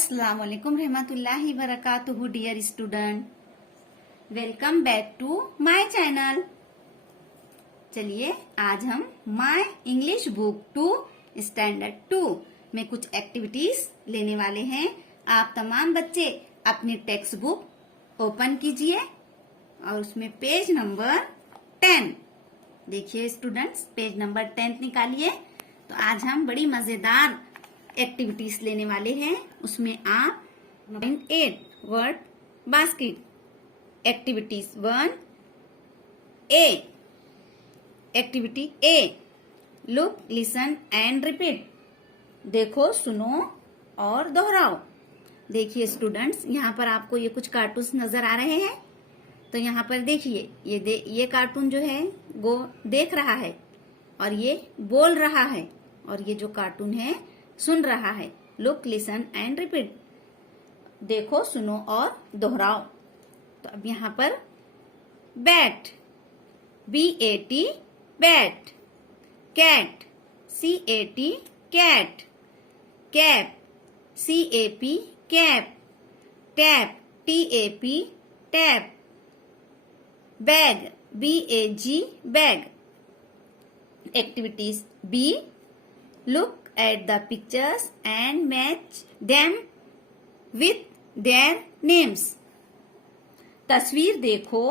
अस्सलाम वालेकुम रहमतुल्लाहि बरकातुहू dear student, welcome back to my channel. चलिए आज हम माय इंग्लिश बुक 2 स्टैंडर्ड 2 में कुछ एक्टिविटीज लेने वाले हैं। आप तमाम बच्चे अपनी टेक्स्ट बुक ओपन कीजिए और उसमें पेज नंबर 10 देखिए स्टूडेंट्स, पेज नंबर 10 निकालिए। तो आज हम बड़ी मजेदार एक्टिविटीज लेने वाले हैं। उसमें आप 8 word basket activities 1 A. Activity A, look listen and repeat. देखो, सुनो और दोहराओ। देखिए स्टूडेंट्स, यहाँ पर आपको ये कुछ कार्टून्स नजर आ रहे हैं। तो यहाँ पर देखिए, ये कार्टून जो है वो देख रहा है और ये बोल रहा है, और ये जो कार्टून है सुन रहा है। Look listen and repeat. देखो, सुनो और दोहराओ। तो अब यहाँ पर bat, BAT bat. Cat, CAT cat. Cap, CAP cap. Tap, TAP tap. Bag, BAG bag. Activities B, look at the pictures and match them with their names। तस्वीर देखो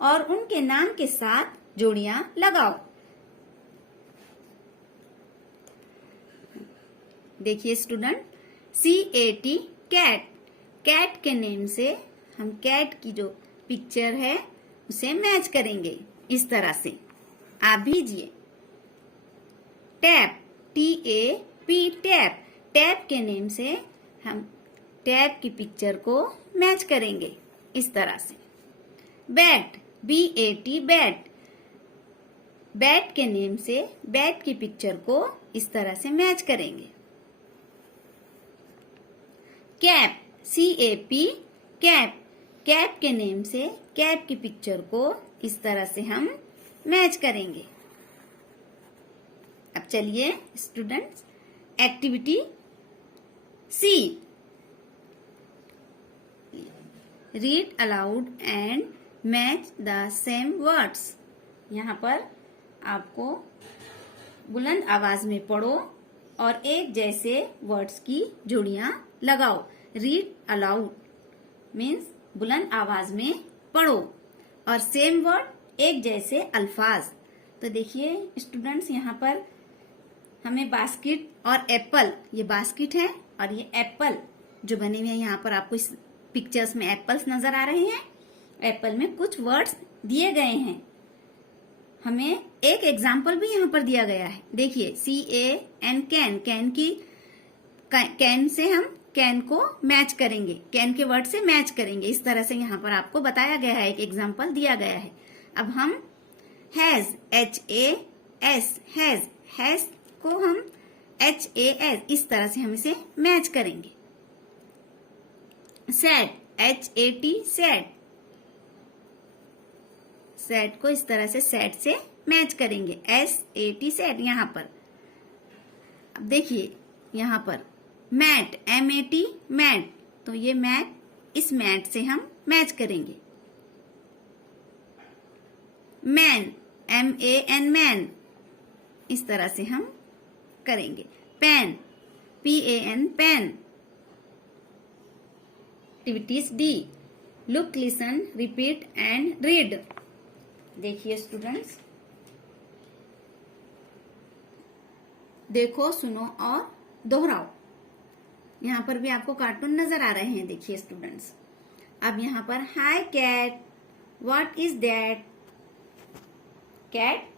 और उनके नाम के साथ जोड़ियां लगाओ। देखिए स्टूडेंट, CAT कैट। कैट के नेम से हम कैट की जो पिक्चर है उसे मैच करेंगे इस तरह से। आप भेजिए। Tap, TAP tap. टैप के नेम से हम टैप की पिक्चर को मैच करेंगे इस तरह से। Bat, BAT bat. बैट के नेम से बैट की पिक्चर को इस तरह से मैच करेंगे। Cap, CAP cap. कैप के नेम से कैप की पिक्चर को इस तरह से हम मैच करेंगे। अब चलिए students, activity C, read aloud and match the same words. यहाँ पर आपको बुलंद आवाज में पढ़ो और एक जैसे वर्ड्स की जोड़ियां लगाओ। रीड अलाउड मीन्स बुलंद आवाज में पढ़ो और सेम वर्ड एक जैसे अल्फाज। तो देखिए स्टूडेंट्स, यहाँ पर हमें बास्केट और एप्पल, ये बास्केट है और ये एप्पल जो बने हुए हैं। यहाँ पर आपको इस पिक्चर्स में एप्पल्स नजर आ रहे हैं। एप्पल में कुछ वर्ड्स दिए गए हैं। हमें एक एग्जाम्पल भी यहाँ पर दिया गया है। देखिए, CAN कैन। कैन की कैन से हम कैन को मैच करेंगे, कैन के वर्ड से मैच करेंगे। इस तरह से यहाँ पर आपको बताया गया है, एक एग्जाम्पल दिया गया है। अब हम हैज, HAS हैज। हैज को हम HAS, इस तरह से हम इसे मैच करेंगे। Sad, HAT sad. सैड को इस तरह से सैड से मैच करेंगे। SAT सैड यहाँ पर। अब देखिए यहाँ पर मैट, MAT मैट। तो ये मैट, इस मैट से हम मैच करेंगे। Man, MAN man. इस तरह से हम करेंगे। Pen, PAN pen. Activities D, look listen repeat and read. देखिए स्टूडेंट्स, देखो, सुनो और दोहराओ। यहाँ पर भी आपको कार्टून नजर आ रहे हैं। देखिए स्टूडेंट्स, अब यहाँ पर hi cat, what is that. Cat,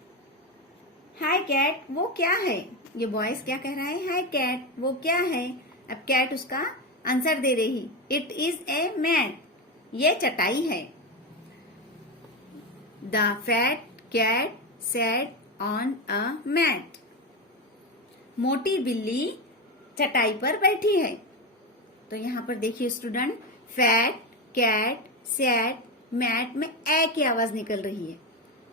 hi cat, वो क्या है। ये बॉयज क्या कह रहा है, हाय कैट, वो क्या है। अब कैट उसका आंसर दे रही, इट इज ए मैट, ये चटाई है। The fat cat sat on a mat. मोटी बिल्ली चटाई पर बैठी है। तो यहाँ पर देखिए student, fat cat sat mat में ए की आवाज निकल रही है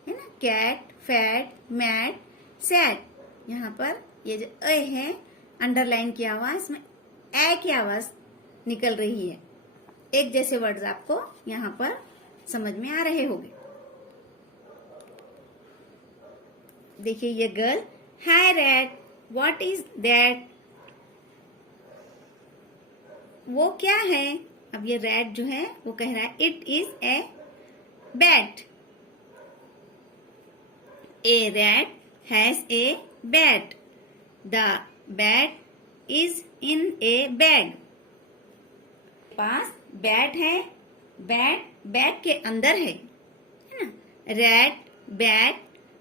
ना। Cat, fat, mat, sat. यहाँ पर ये जो ए है अंडरलाइन की आवाज में ए की आवाज निकल रही है। एक जैसे वर्ड्स आपको यहाँ पर समझ में आ रहे होंगे। देखिए ये girl, hi rat, what is that? वो क्या है? अब ये रैट जो है वो कह रहा है it is a bat. A rat has a bat. The bat is in A bag. Pass bat है, बैट बैग के अंदर है ना। Rat, bat,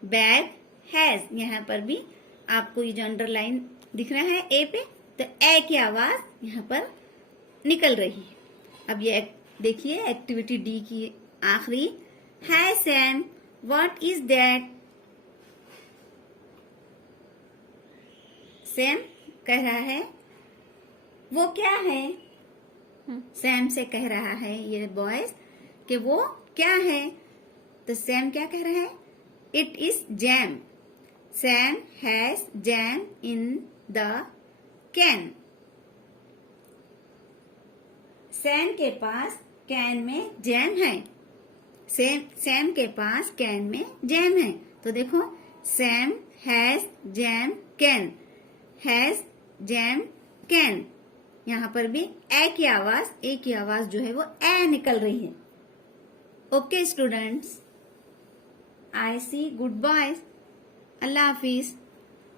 bag, has. यहाँ पर भी आपको ये जो अंडरलाइन दिख रहा है ए पे, तो ए की आवाज यहाँ पर निकल रही है। अब ये देखिए एक्टिविटी डी की आखिरी, hi Sam, what is that? Sam कह रहा है वो क्या है? सैम से कह रहा है ये बॉयज कि वो क्या है? तो सैम क्या कह रहा है? It is jam. Sam has jam in the can. Sam के पास कैन में जैम है। सैम के पास कैन में जैम है। तो देखो, Sam has jam can. Has jam can. यहाँ पर भी ए की आवाज जो है वो ए निकल रही है। ओके स्टूडेंट्स, आई सी गुड बाय, अल्लाह हाफिज।